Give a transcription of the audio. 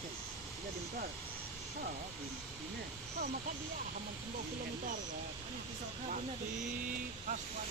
Jadi bentar. Ini. Oh, maka dia haman 10 kilometer. Ini pisau kabinnya. Di Kaswan.